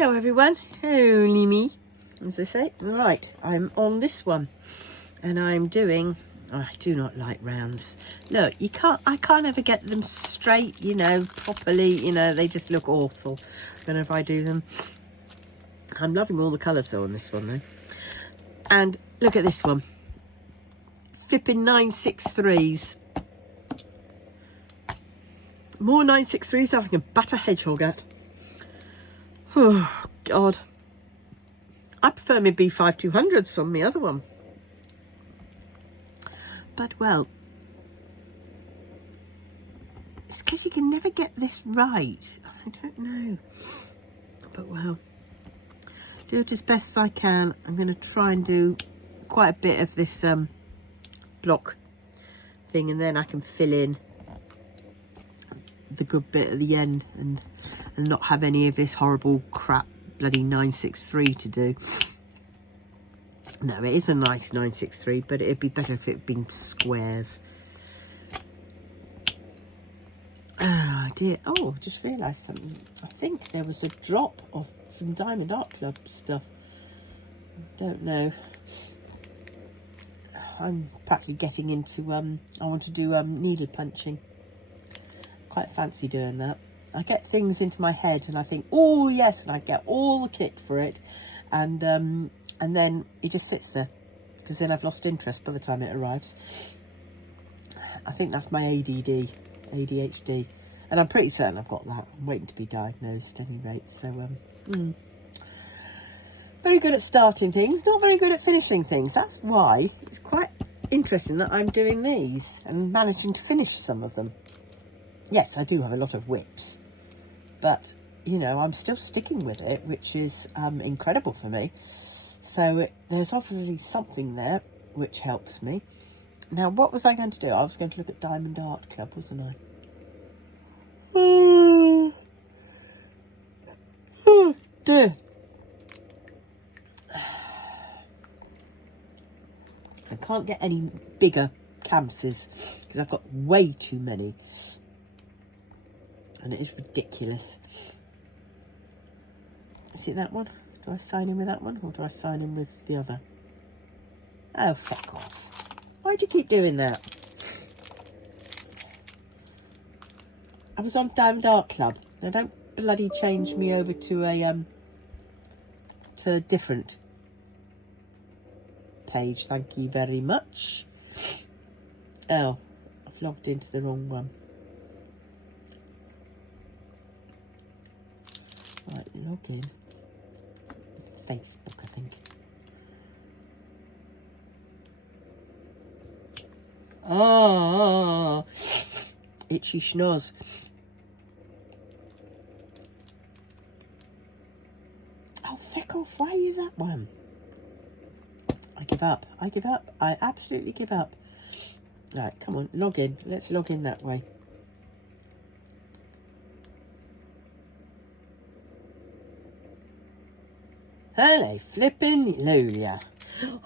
Hello everyone, only me, as they say. Right, I'm on this one and I'm doing, I do not like rounds. Look, I can't ever get them straight, you know, properly, you know, they just look awful. I don't know if I do them. I'm loving all the colours though on this one though. And look at this one. Flipping 963s. More 963s that I can bat a hedgehog at. Oh, God. I prefer my B5200s on the other one. But, well, it's because you can never get this right. I don't know. But, well, do it as best as I can. I'm going to try and do quite a bit of this block thing, and then I can fill in the good bit at the end and not have any of this horrible crap bloody 963 to do. No, it is a nice 963, but it'd be better if it had been squares. Oh dear. Oh, I just realised something. I think there was a drop of some Diamond Art Club stuff. I don't know. I'm practically getting into I want to do needle punching. Quite fancy doing that. I get things into my head and I think, oh yes, and I get all the kick for it, and then it just sits there, because then I've lost interest by the time it arrives. I think that's my ADHD, and I'm pretty certain I've got that. I'm waiting to be diagnosed at any rate. So very good at starting things, not very good at finishing things. That's why it's quite interesting that I'm doing these and managing to finish some of them. Yes, I do have a lot of WiPs, but, you know, I'm still sticking with it, which is incredible for me. So there's obviously something there which helps me. Now, what was I going to do? I was going to look at Diamond Art Club, wasn't I? Oh, dear. I can't get any bigger canvases because I've got way too many. And it is ridiculous. Is it that one? Do I sign in with that one, or do I sign in with the other? Oh, fuck off. Why do you keep doing that? I was on Diamond Art Club. Now don't bloody change me over to a different page. Thank you very much. Oh, I've logged into the wrong one. Right, log in. Facebook, I think. Oh, itchy schnoz. Oh, feck off. Why are you that one? I give up. I give up. I absolutely give up. Right, come on, log in. Let's log in that way. Hello, flippin' Lulia.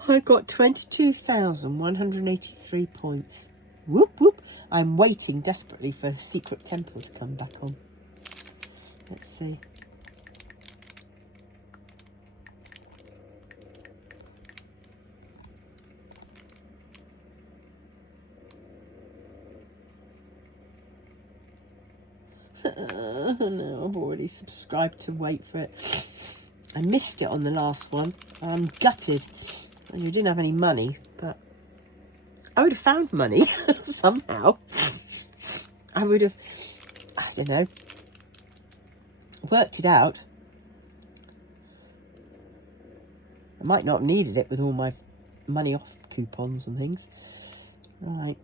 I got 22,183 points. Whoop, whoop. I'm waiting desperately for Secret Temple to come back on. Let's see. No, I've already subscribed to wait for it. I missed it on the last one. I'm gutted. And you didn't have any money, but I would have found money somehow. I would have, I don't know, worked it out. I might not have needed it with all my money off coupons and things. All right.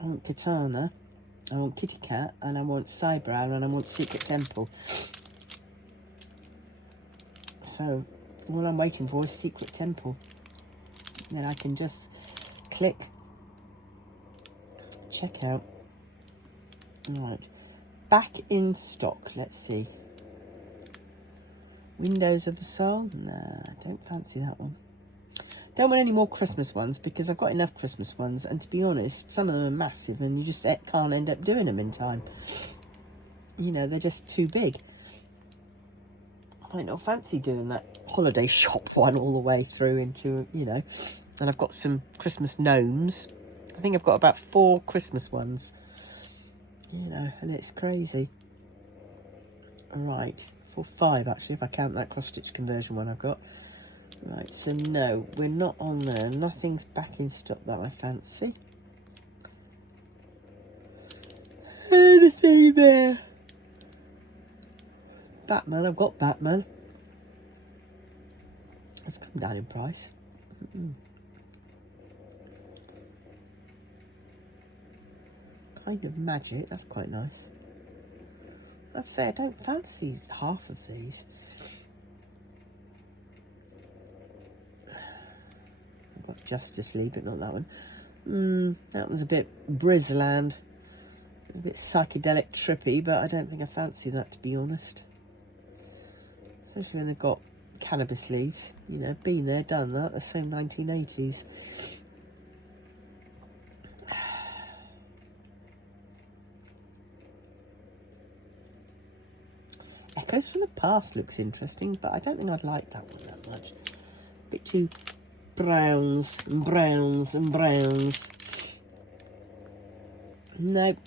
I want Katana, I want Kitty Cat, and I want Cybrow, and I want Secret Temple. So, all I'm waiting for is Secret Temple. Then I can just click checkout. Right, back in stock. Let's see. Windows of the Soul. Nah, I don't fancy that one. Don't want any more Christmas ones because I've got enough Christmas ones, and to be honest, some of them are massive and you just can't end up doing them in time. You know, they're just too big. I might not fancy doing that holiday shop one all the way through into, you know. And I've got some Christmas gnomes. I think I've got about 4 Christmas ones. You know, and it's crazy. Right, 5 actually, if I count that cross-stitch conversion one I've got. Right, so no, we're not on there. Nothing's back in stock that I fancy. Anything there? Batman, I've got Batman. It's come down in price. Kind of magic, that's quite nice. I'd say I don't fancy half of these. I've got Justice League, but not that one. That one's a bit Brisland. A bit psychedelic trippy, but I don't think I fancy that, to be honest. Especially when they've got cannabis leaves. You know, been there, done that. The same 1980s. Echoes from the Past looks interesting, but I don't think I'd like that one that much. A bit too browns and browns and browns. Nope.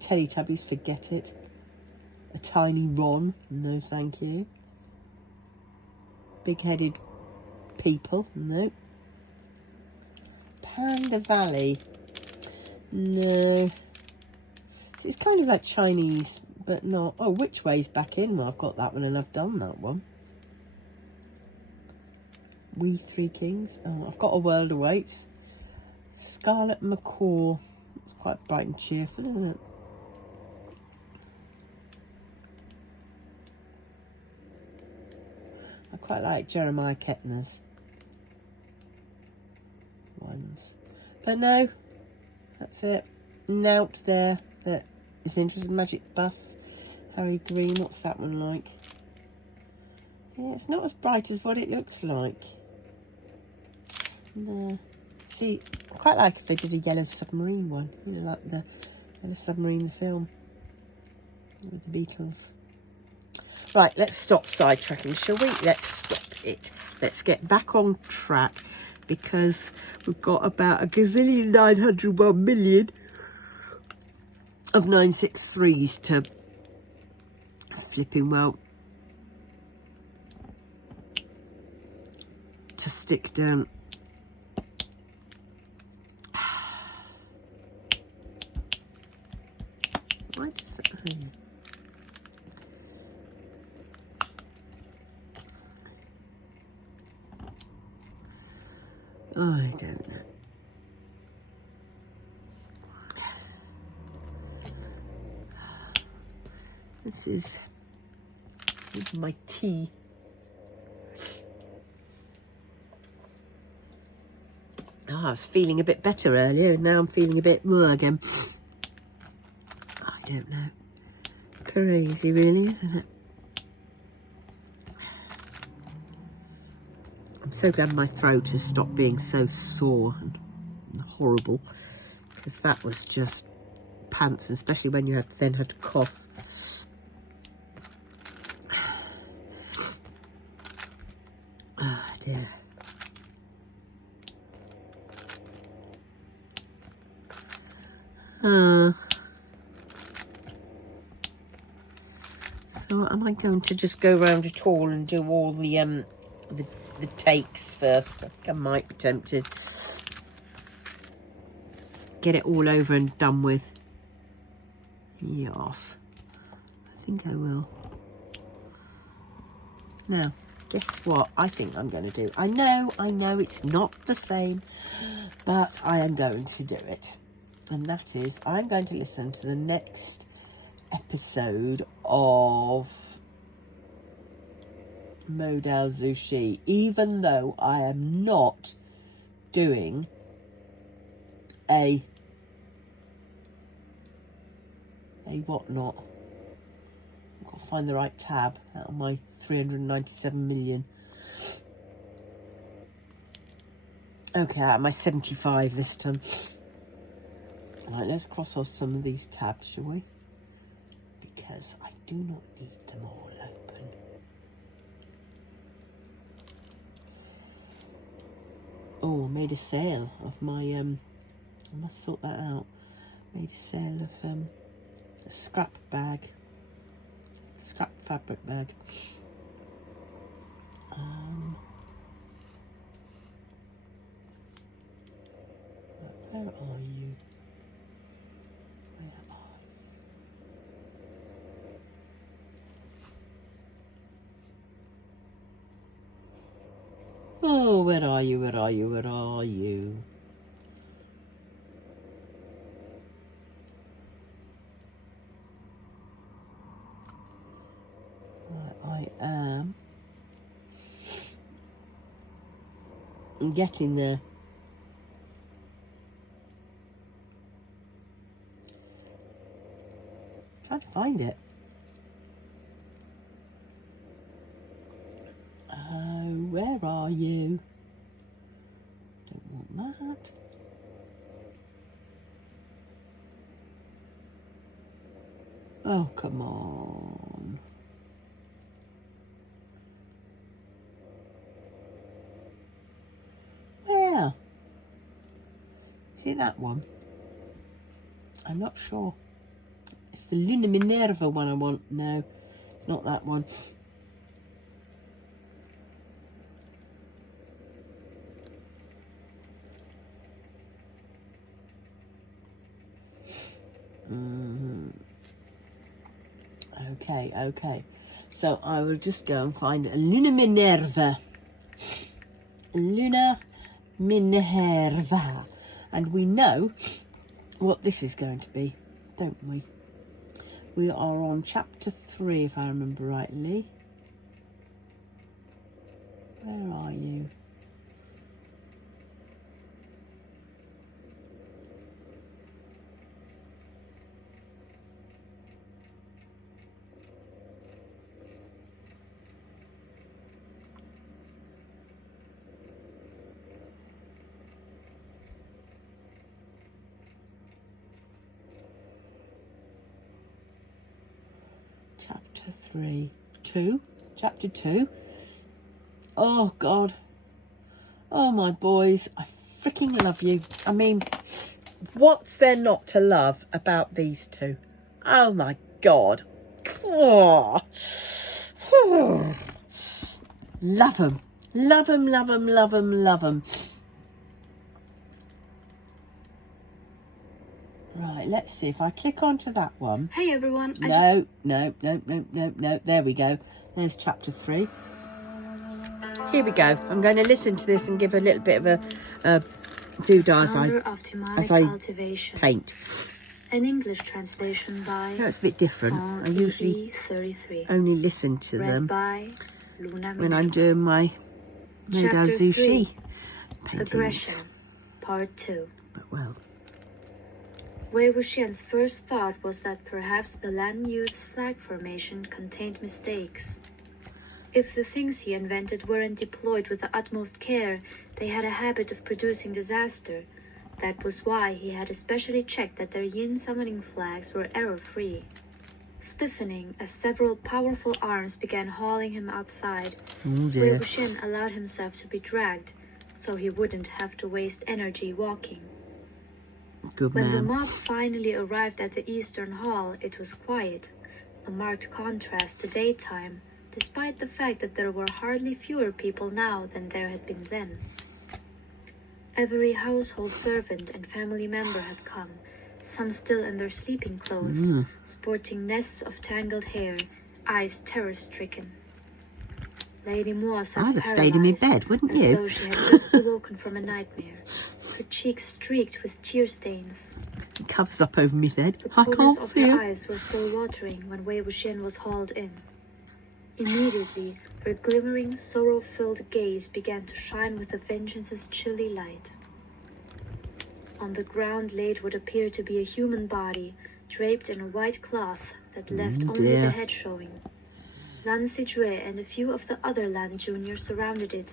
Teletubbies, forget it. A tiny Ron, no thank you. Big-headed people, no. Panda Valley, no. So it's kind of like Chinese, but not. Oh, Which Way's back in? Well, I've got that one and I've done that one. We Three Kings. Oh, I've got A World Awaits. Scarlet Macaw. It's quite bright and cheerful, isn't it? I quite like Jeremiah Kettner's ones. But no, that's it. Nout there that is interested. Magic Bus. Harry Green, what's that one like? Yeah, it's not as bright as what it looks like. No. See, I quite like if they did a Yellow Submarine one. You know, like the Yellow Submarine film with the Beatles. Right, let's stop sidetracking, shall we? Let's stop it. Let's get back on track because we've got about 1,901 million of 963s to flipping well to stick down. Why does that hang? Oh, I don't know. This is my tea. Oh, I was feeling a bit better earlier, and now I'm feeling a bit more again. I don't know. Crazy, really, isn't it? I'm so glad my throat has stopped being so sore and horrible, because that was just pants, especially when you then had to cough. Oh dear. So am I going to just go around it all and do all the takes first? I think I might be tempted. Get it all over and done with. Yes, I think I will. Now, guess what I think I'm going to do? I know it's not the same, but I am going to do it. And that is, I'm going to listen to the next episode of Modal Zushi, even though I am not doing a whatnot. I've got to find the right tab out of my 397 million. Okay, out of my 75 this time. Right, let's cross off some of these tabs, shall we? Because I do not need them all open. Oh, I made a sale of my, I must sort that out. Made a sale of a scrap bag, scrap fabric bag. Where are you? Where are you? Oh, where are you? Where are you? Where are you? Right, I am. I'm getting there. Trying to find it. Oh, where are you? Don't want that. Oh, come on. Where? Is it that one? I'm not sure. It's the Luna Minerva one I want. No, it's not that one. Okay. So I will just go and find a Luna Minerva. Luna Minerva. And we know what this is going to be, don't we? We are on chapter 3, if I remember rightly. Where are you? Chapter 3. 2? Chapter 2? Oh, God. Oh, my boys. I freaking love you. I mean, what's there not to love about these two? Oh, my God. Oh. Love them. Love them, love them, love them, love them. Right, let's see if I click onto that one. Hey everyone. No. There we go. There's chapter 3. Here we go. I'm going to listen to this and give a little bit of a doodah as I paint. An English translation by... No, it's a bit different. I usually 33. only listen to them by Luna when I'm doing my Moda Zushi paintings. Aggression, Part 2. But well... Wei Wuxian's first thought was that perhaps the Lan Youth's flag formation contained mistakes. If the things he invented weren't deployed with the utmost care, they had a habit of producing disaster. That was why he had especially checked that their yin summoning flags were error-free. Stiffening as several powerful arms began hauling him outside, Wei Wuxian allowed himself to be dragged, so he wouldn't have to waste energy walking. When the mob finally arrived at the Eastern Hall, it was quiet, a marked contrast to daytime, despite the fact that there were hardly fewer people now than there had been then. Every household servant and family member had come, some still in their sleeping clothes, sporting nests of tangled hair, eyes terror-stricken. Lady Mo sat I'd have stayed in my bed, wouldn't you? As though she had just awoken from a nightmare, her cheeks streaked with tear stains. It covers up over me head. The I can't corners of see her it. eyes were still watering when Wei Wuxian was hauled in. Immediately, her glimmering, sorrow-filled gaze began to shine with the vengeance's chilly light. On the ground laid what appeared to be a human body, draped in a white cloth that left only the head showing. Lan Sijue and a few of the other Lan juniors surrounded it,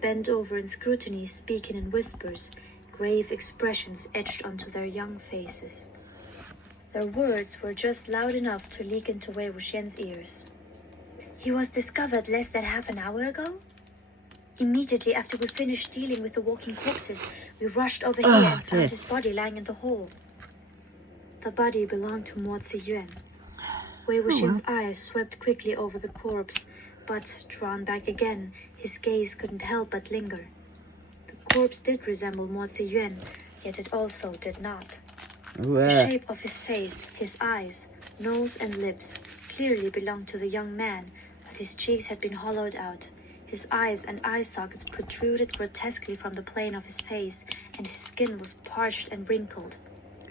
bent over in scrutiny, speaking in whispers, grave expressions etched onto their young faces. Their words were just loud enough to leak into Wei Wuxian's ears. He was discovered less than half an hour ago? Immediately after we finished dealing with the walking corpses, we rushed over here and found his body lying in the hole. The body belonged to Mo Ziyuan. Wei Wuxian's eyes swept quickly over the corpse, but, drawn back again, his gaze couldn't help but linger. The corpse did resemble Mo Ziyuan, yet it also did not. The shape of his face, his eyes, nose and lips clearly belonged to the young man, but his cheeks had been hollowed out. His eyes and eye sockets protruded grotesquely from the plane of his face, and his skin was parched and wrinkled.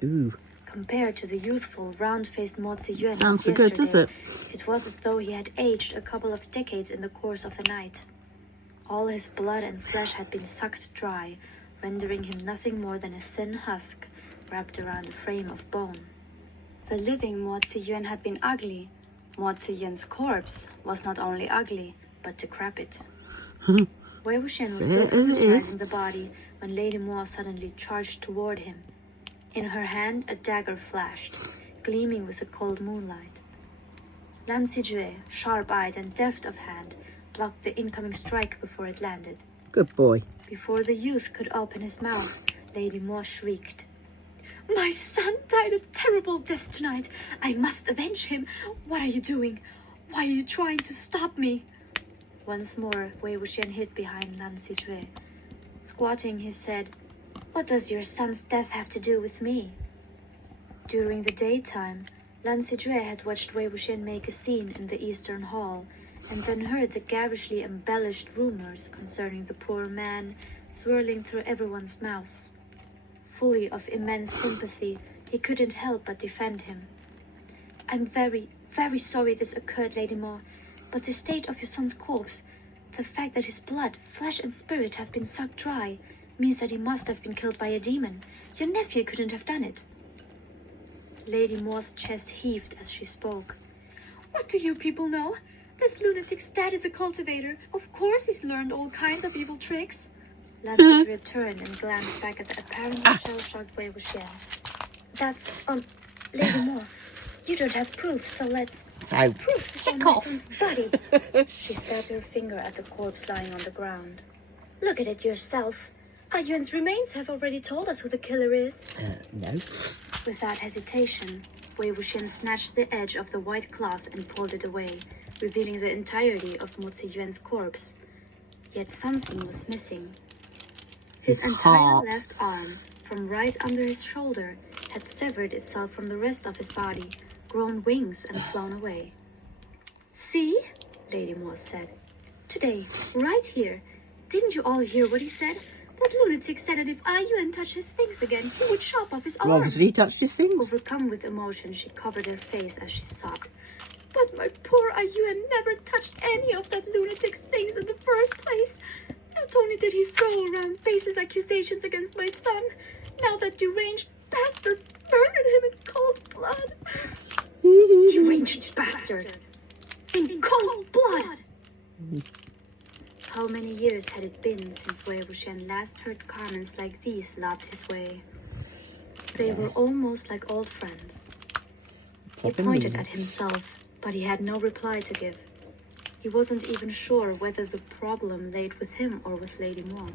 Ooh. Compared to the youthful, round-faced Mo Ziyuan Sounds so of good, does yesterday, it? it was as though he had aged a couple of decades in the course of the night. All his blood and flesh had been sucked dry, rendering him nothing more than a thin husk wrapped around a frame of bone. The living Mo Ziyuan had been ugly. Mo Ziyuan's corpse was not only ugly, but decrepit. Wei Wuxian was still scrutinizing the body when Lady Mo suddenly charged toward him. In her hand, a dagger flashed, gleaming with the cold moonlight. Lan Sijue, sharp-eyed and deft of hand, blocked the incoming strike before it landed. Good boy. Before the youth could open his mouth, Lady Mo shrieked. "My son died a terrible death tonight. I must avenge him. What are you doing? Why are you trying to stop me?" Once more, Wei Wuxian hid behind Lan Sijue. Squatting, he said, "What does your son's death have to do with me?" During the daytime, Lan Sijue had watched Wei Wuxian make a scene in the Eastern Hall, and then heard the garishly embellished rumors concerning the poor man swirling through everyone's mouths. Fully of immense sympathy, he couldn't help but defend him. "I'm very, very sorry this occurred, Lady Mo, but the state of your son's corpse, the fact that his blood, flesh and spirit have been sucked dry, means that he must have been killed by a demon. Your nephew couldn't have done it." Lady Mo's chest heaved as she spoke. "What do you people know? This lunatic's dad is a cultivator. Of course he's learned all kinds of evil tricks." Lan Sijue turned and glanced back at the apparently shell-shocked Wei Wuxian. "That's, Lady Mo, you don't have proof, so let's..." So, "Proof is on my son's body." She stabbed her finger at the corpse lying on the ground. "Look at it yourself. Ayuan's remains have already told us who the killer is." No. Without hesitation, Wei Wuxian snatched the edge of the white cloth and pulled it away, revealing the entirety of Mo Ziyuan's corpse. Yet something was missing. His entire heart. left arm, from right under his shoulder, had severed itself from the rest of his body, grown wings and flown away. "See?" Lady Mo said. "Today, right here. Didn't you all hear what he said? That lunatic said that if Ayuan touched his things again, he would chop off his arm." Well, obviously he touched his things. Overcome with emotion, she covered her face as she sobbed. "But my poor Ayuan never touched any of that lunatic's things in the first place. Not only did he throw around baseless accusations against my son, now that deranged bastard murdered him in cold blood." "Deranged bastard! In cold blood!" How many years had it been since Wei Wuxian last heard comments like these lobbed his way? They were almost like old friends. He pointed at himself, but he had no reply to give. He wasn't even sure whether the problem laid with him or with Lady Mo.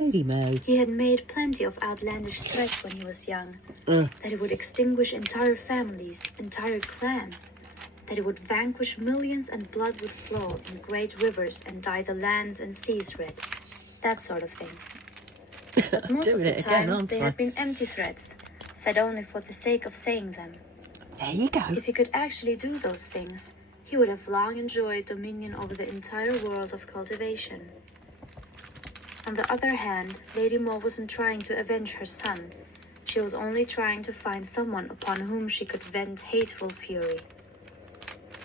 Lady Mo. He had made plenty of outlandish threats when he was young. That he would extinguish entire families, entire clans. That he would vanquish millions and blood would flow in great rivers and dye the lands and seas red. That sort of thing. But most of the time, they had been empty threats, said only for the sake of saying them. There you go. If he could actually do those things, he would have long enjoyed dominion over the entire world of cultivation. On the other hand, Lady Mo wasn't trying to avenge her son. She was only trying to find someone upon whom she could vent hateful fury.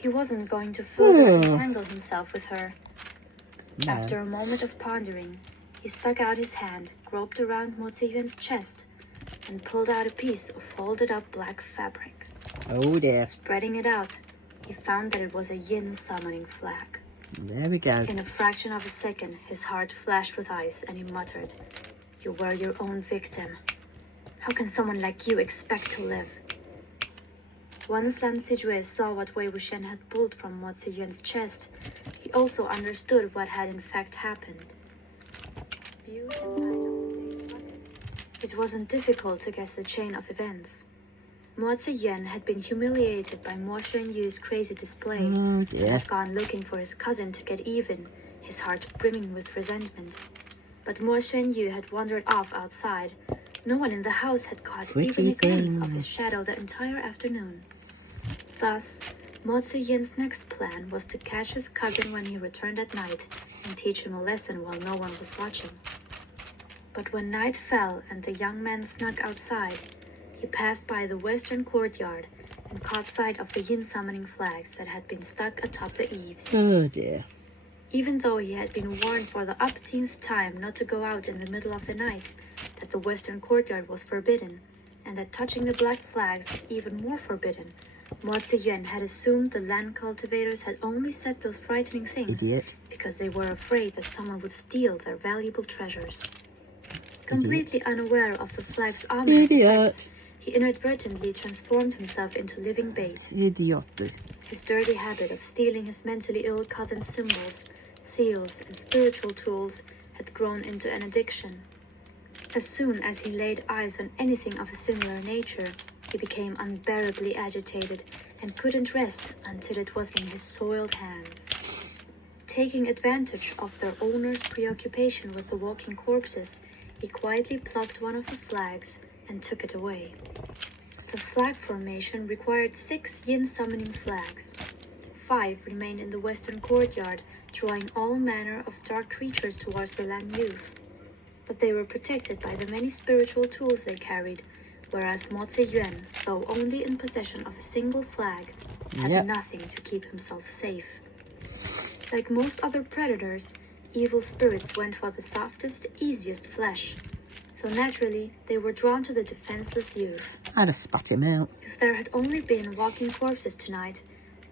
He wasn't going to further entangle himself with her. No. After a moment of pondering, he stuck out his hand, groped around Mo Ziyuan's chest, and pulled out a piece of folded-up black fabric. Oh dear. Spreading it out, he found that it was a yin summoning flag. There we go. In a fraction of a second, his heart flashed with ice and he muttered, "You were your own victim. How can someone like you expect to live?" Once Lan Sijue saw what Wei Wuxian had pulled from Mo Ziyuan's chest, he also understood what had in fact happened. Viewed in light of the day's ruckus, it wasn't difficult to guess the chain of events. Mo Ziyuan had been humiliated by Mo Xuanyu's crazy display and had gone looking for his cousin to get even, his heart brimming with resentment. But Mo Xuanyu had wandered off outside. No one in the house had caught even a glimpse of his shadow the entire afternoon. Thus, Mo Ziyuan's next plan was to catch his cousin when he returned at night and teach him a lesson while no one was watching. But when night fell and the young man snuck outside, he passed by the western courtyard and caught sight of the yin summoning flags that had been stuck atop the eaves. Oh dear. Even though he had been warned for the upteenth time not to go out in the middle of the night, that the western courtyard was forbidden, and that touching the black flags was even more forbidden, Mo Ziyuan had assumed the land cultivators had only said those frightening things because they were afraid that someone would steal their valuable treasures. Completely unaware of the flag's ominous effects, he inadvertently transformed himself into living bait. His dirty habit of stealing his mentally ill cousin's symbols, seals, and spiritual tools had grown into an addiction. As soon as he laid eyes on anything of a similar nature, he became unbearably agitated and couldn't rest until it was in his soiled hands. Taking advantage of their owner's preoccupation with the walking corpses, he quietly plucked one of the flags and took it away. The flag formation required 6 yin summoning flags. 5 remained in the western courtyard, drawing all manner of dark creatures towards the Lan youth. But they were protected by the many spiritual tools they carried, whereas Mo Ziyuan, though only in possession of a single flag, had nothing to keep himself safe. Like most other predators, evil spirits went for the softest, easiest flesh. So naturally, they were drawn to the defenseless youth. I'd have spat him out. If there had only been walking corpses tonight,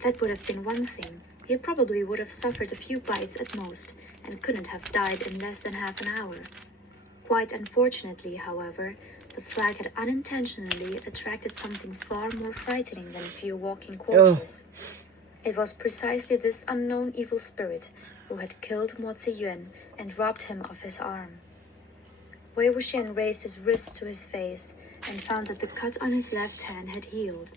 that would have been one thing. He probably would have suffered a few bites at most, and couldn't have died in less than half an hour. Quite unfortunately, however, the flag had unintentionally attracted something far more frightening than a few walking corpses. It was precisely this unknown evil spirit who had killed Mo Ziyuan and robbed him of his arm. Wei Wuxian raised his wrist to his face and found that the cut on his left hand had healed.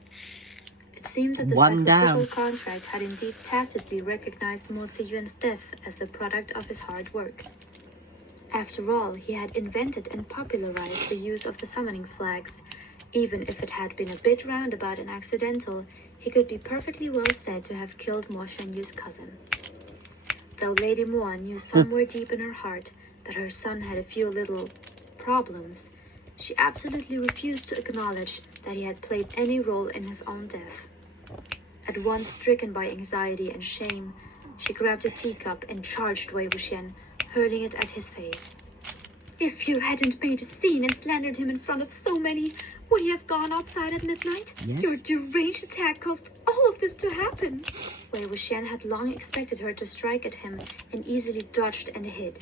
It seemed that the sacrificial contract had indeed tacitly recognized Mo Ziyuan's death as the product of his hard work. After all, he had invented and popularized the use of the summoning flags. Even if it had been a bit roundabout and accidental, he could be perfectly well said to have killed Mo Xuanyu's cousin. Though Lady Mo knew somewhere deep in her heart that her son had a few little problems, she absolutely refused to acknowledge that he had played any role in his own death. At once stricken by anxiety and shame, she grabbed a teacup and charged Wei Wuxian, hurling it at his face. "If you hadn't made a scene and slandered him in front of so many, would he have gone outside at midnight? Yes. Your deranged attack caused all of this to happen." Wei Wuxian had long expected her to strike at him and easily dodged and hid.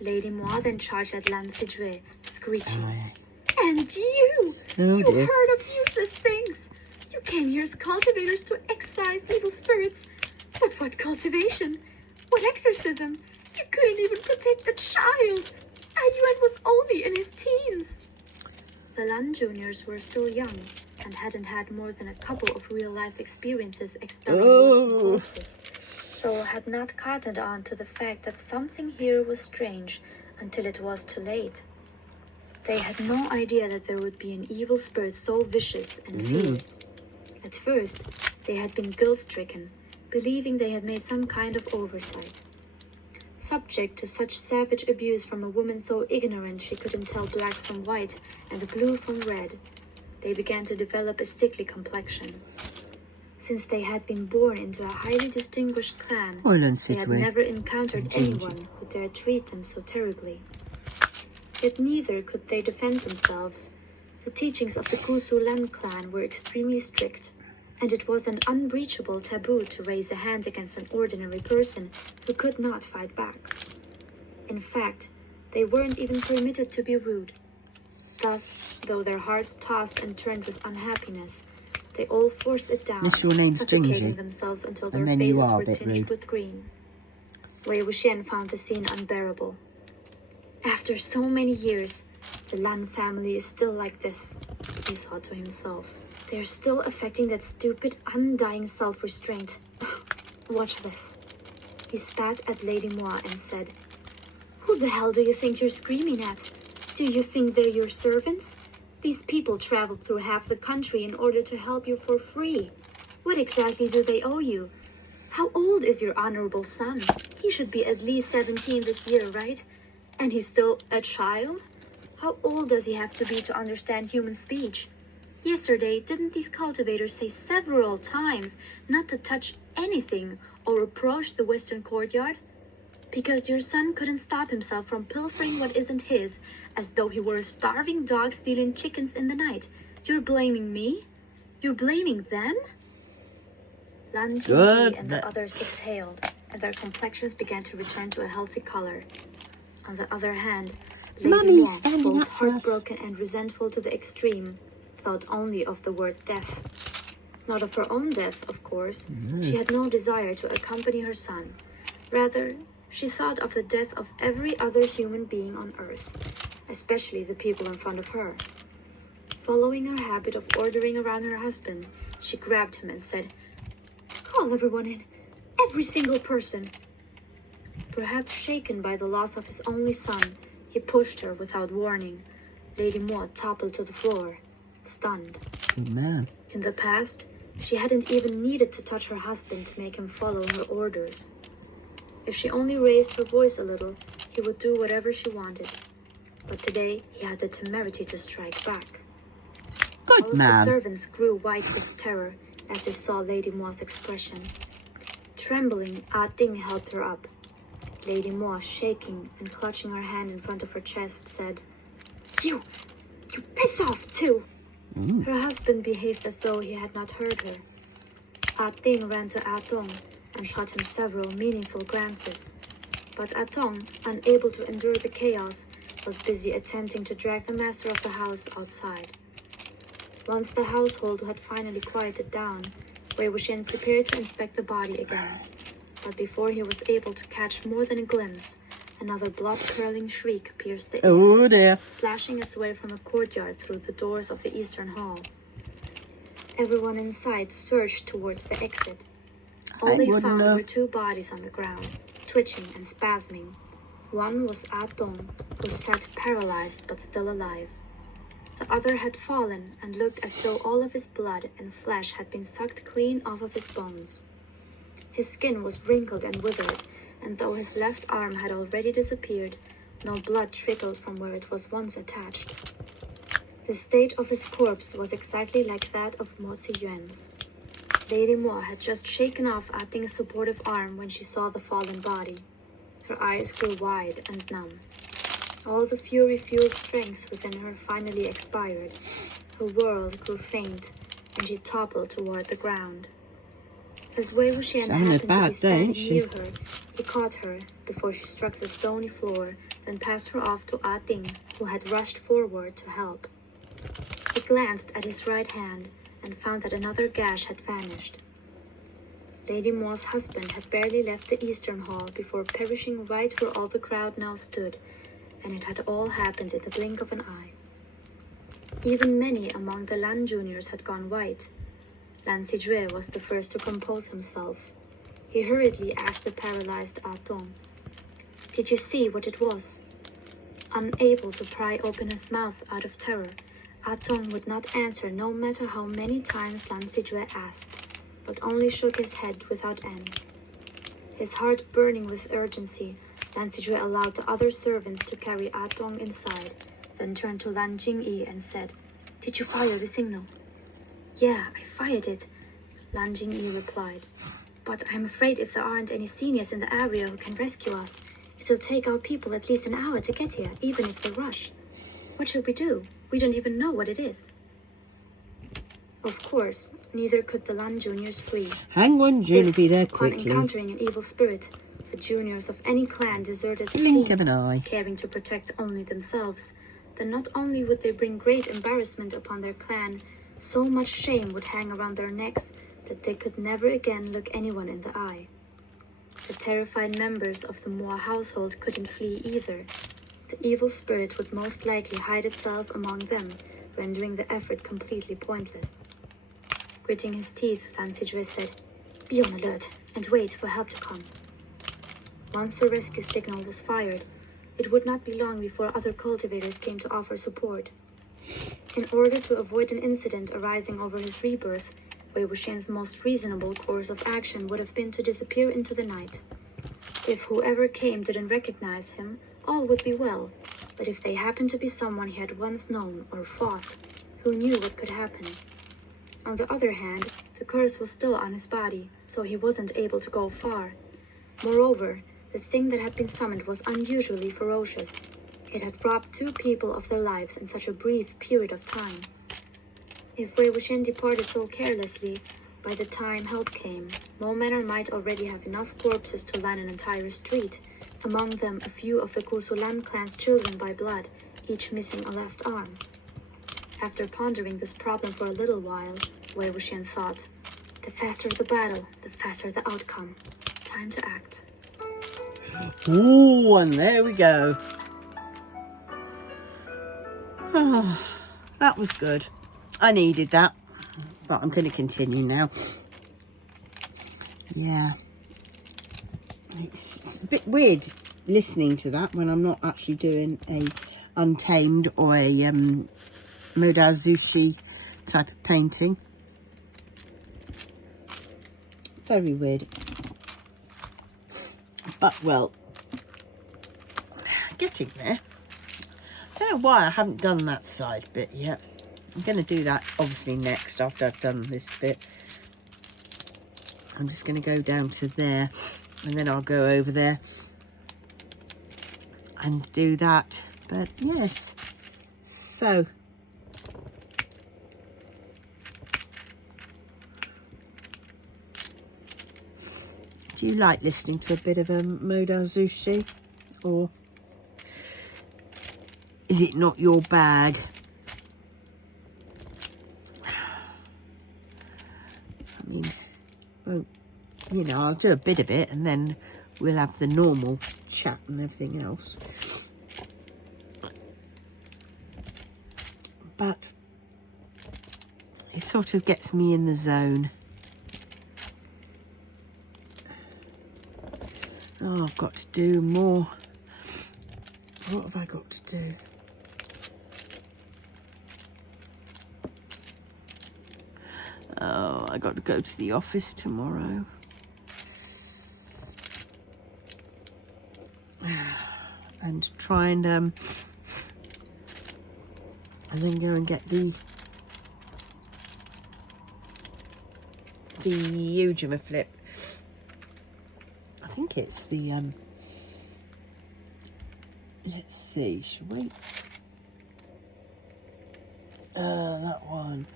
Lady Mo then charged at Lan Sijue, screeching, "And you! You heard of useless things! You came here as cultivators to excise evil spirits. But what cultivation? What exorcism? You couldn't even protect the child! Ayuan was only in his teens!" The Lan juniors were still young and hadn't had more than a couple of real-life experiences expelling corpses, so had not cottoned on to the fact that something here was strange until it was too late. They had no idea that there would be an evil spirit so vicious and fierce. At first, they had been guilt-stricken, believing they had made some kind of oversight. Subject to such savage abuse from a woman so ignorant she couldn't tell black from white and the blue from red, they began to develop a sickly complexion. Since they had been born into a highly distinguished clan, they had never encountered anyone who dared treat them so terribly. Yet neither could they defend themselves. The teachings of the Gusu Lan clan were extremely strict. and it was an unbreachable taboo to raise a hand against an ordinary person who could not fight back. In fact, they weren't even permitted to be rude. Thus, though their hearts tossed and turned with unhappiness, they all forced it down, Yes, your name's suffocating Gingy. themselves until And their then you faces are a were bit tinged rude. with green. Wei Wuxian found the scene unbearable. After so many years, the Lan family is still like this, he thought to himself. They're still affecting that stupid, undying self-restraint. Watch this. He spat at Lady Moi and said, "Who the hell do you think you're screaming at? Do you think they're your servants? These people traveled through half the country in order to help you for free. What exactly do they owe you? How old is your honorable son? He should be at least 17 this year, right? And he's still a child? How old does he have to be to understand human speech? Yesterday, didn't these cultivators say several times not to touch anything or approach the western courtyard? Because your son couldn't stop himself from pilfering what isn't his, as though he were a starving dog stealing chickens in the night. You're blaming me? You're blaming them?" Lan Jingyi and the others exhaled, and their complexions began to return to a healthy color. On the other hand, Lady Mummy's Mo, standing both up for us. heartbroken and resentful to the extreme, thought only of the word death. Not of her own death, of course. She had no desire to accompany her son. Rather, she thought of the death of every other human being on earth, especially the people in front of her. Following her habit of ordering around her husband, she grabbed him and said, "Call everyone in. Every single person." Perhaps shaken by the loss of his only son, he pushed her without warning. Lady Mo toppled to the floor, stunned. Oh, man. In the past, she hadn't even needed to touch her husband to make him follow her orders. If she only raised her voice a little, he would do whatever she wanted. But today, he had the temerity to strike back. All Good of the man. servants grew white with terror as they saw Lady Mo's expression. Trembling, Ah Ding helped her up. Lady Mo, shaking and clutching her hand in front of her chest, said, You piss off too!" Her husband behaved as though he had not heard her. Ah Ding ran to Ah Dong and shot him several meaningful glances. But Ah Dong, unable to endure the chaos, was busy attempting to drag the master of the house outside. Once the household had finally quieted down, Wei Wuxian prepared to inspect the body again. But before he was able to catch more than a glimpse, another blood-curdling shriek pierced the air, Oh, dear. slashing its way from the courtyard through the doors of the eastern hall. Everyone inside surged towards the exit. All they found were two bodies on the ground, twitching and spasming. One was Ah Dong, who sat paralyzed but still alive. The other had fallen and looked as though all of his blood and flesh had been sucked clean off of his bones. His skin was wrinkled and withered, and though his left arm had already disappeared, no blood trickled from where it was once attached. The state of his corpse was exactly like that of Mo Ziyuan's. Lady Mo had just shaken off Ah Ding's supportive arm when she saw the fallen body. Her eyes grew wide and numb. All the fury-fueled strength within her finally expired. Her world grew faint, and she toppled toward the ground. As Wei Wuxian happened to be standing near her, he caught her before she struck the stony floor, then passed her off to Ah Ding, who had rushed forward to help. He glanced at his right hand and found that another gash had vanished. Lady Mo's husband had barely left the eastern hall before perishing right where all the crowd now stood, and it had all happened in the blink of an eye. Even many among the Lan juniors had gone white. Lan Sijue was the first to compose himself. He hurriedly asked the paralyzed Ah Dong, "Did you see what it was?" Unable to pry open his mouth out of terror, Ah Dong would not answer no matter how many times Lan Sijue asked, but only shook his head without end. His heart burning with urgency, Lan Sijue allowed the other servants to carry Ah Dong inside, then turned to Lan Jingyi and said, "Did you fire the signal?" "Yeah, I fired it," Lan Jingyi replied. "But I'm afraid if there aren't any seniors in the area who can rescue us, it'll take our people at least an hour to get here, even if they rush. What should we do? We don't even know what it is." Of course, neither could the Lan juniors flee. Hang on, June will If, be there on quickly. encountering an evil spirit, the juniors of any clan deserted the Blink scene, of an eye. caring to protect only themselves, then not only would they bring great embarrassment upon their clan, so much shame would hang around their necks that they could never again look anyone in the eye. The terrified members of the Moa household couldn't flee either. The evil spirit would most likely hide itself among them, rendering the effort completely pointless. Gritting his teeth, Lan Sidre said, "Be on alert and wait for help to come." Once the rescue signal was fired, it would not be long before other cultivators came to offer support. In order to avoid an incident arising over his rebirth, Wei Wuxian's most reasonable course of action would have been to disappear into the night. If whoever came didn't recognize him, all would be well, but if they happened to be someone he had once known or fought, who knew what could happen? On the other hand, the curse was still on his body, so he wasn't able to go far. Moreover, the thing that had been summoned was unusually ferocious. It had robbed 2 people of their lives in such a brief period of time. If Wei Wuxian departed so carelessly, by the time help came, Mo Manor might already have enough corpses to line an entire street, among them a few of the Kusulan clan's children by blood, each missing a left arm. After pondering this problem for a little while, Wei Wuxian thought, the faster the battle, the faster the outcome. Time to act. Ooh, and there we go. Oh, that was good. I needed that, but I'm going to continue now. Yeah. It's a bit weird listening to that when I'm not actually doing a Untamed or a Modazushi type of painting. Very weird. But, well, getting there. I don't know why I haven't done that side bit yet. I'm going to do that obviously next after I've done this bit. I'm just going to go down to there and then I'll go over there and do that. But yes, so do you like listening to a bit of a Modazushi, or is it not your bag? I mean, well, you know, I'll do a bit of it and then we'll have the normal chat and everything else. But it sort of gets me in the zone. Oh, I've got to do more. What have I got to do? Oh, I got to go to the office tomorrow. And try and then go and get the Ujima flip. I think it's the let's see, should we? That one.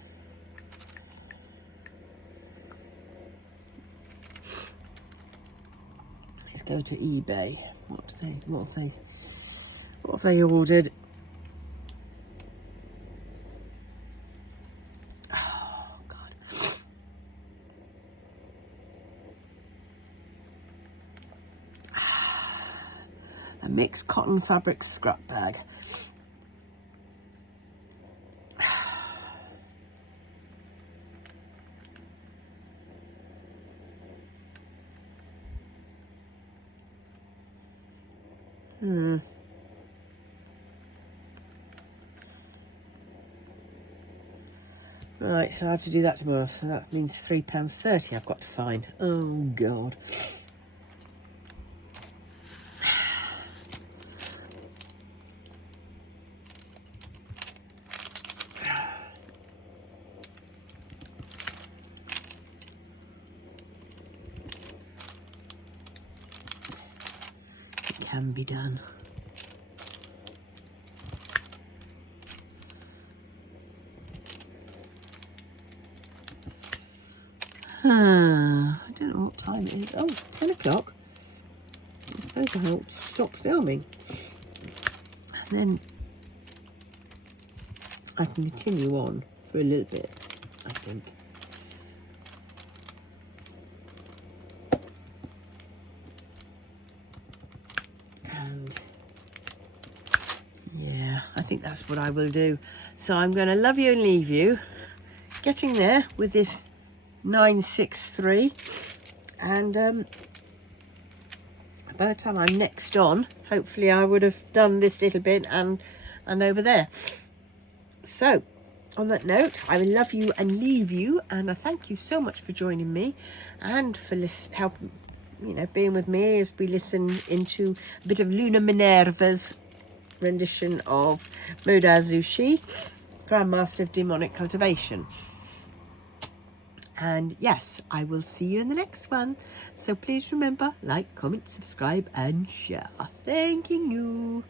Let's go to eBay. What have they ordered? Oh God. A mixed cotton fabric scrap bag. Right, so I have to do that tomorrow. So that means £3.30 I've got to find. Oh God. It can be done. I don't know what time it is. Oh, 10 o'clock. I suppose I ought to stop filming. And then I can continue on for a little bit, I think. And yeah, I think that's what I will do. So I'm going to love you and leave you. Getting there with this 963. And by the time I'm next on, hopefully I would have done this little bit and over there. So on that note, I will love you and leave you, and I thank you so much for joining me and for helping, being with me as we listen into a bit of Luna Minerva's rendition of Moda Zushi, Grandmaster of Demonic Cultivation. And yes, I will see you in the next one. So please remember, like, comment, subscribe and share. Thanking you.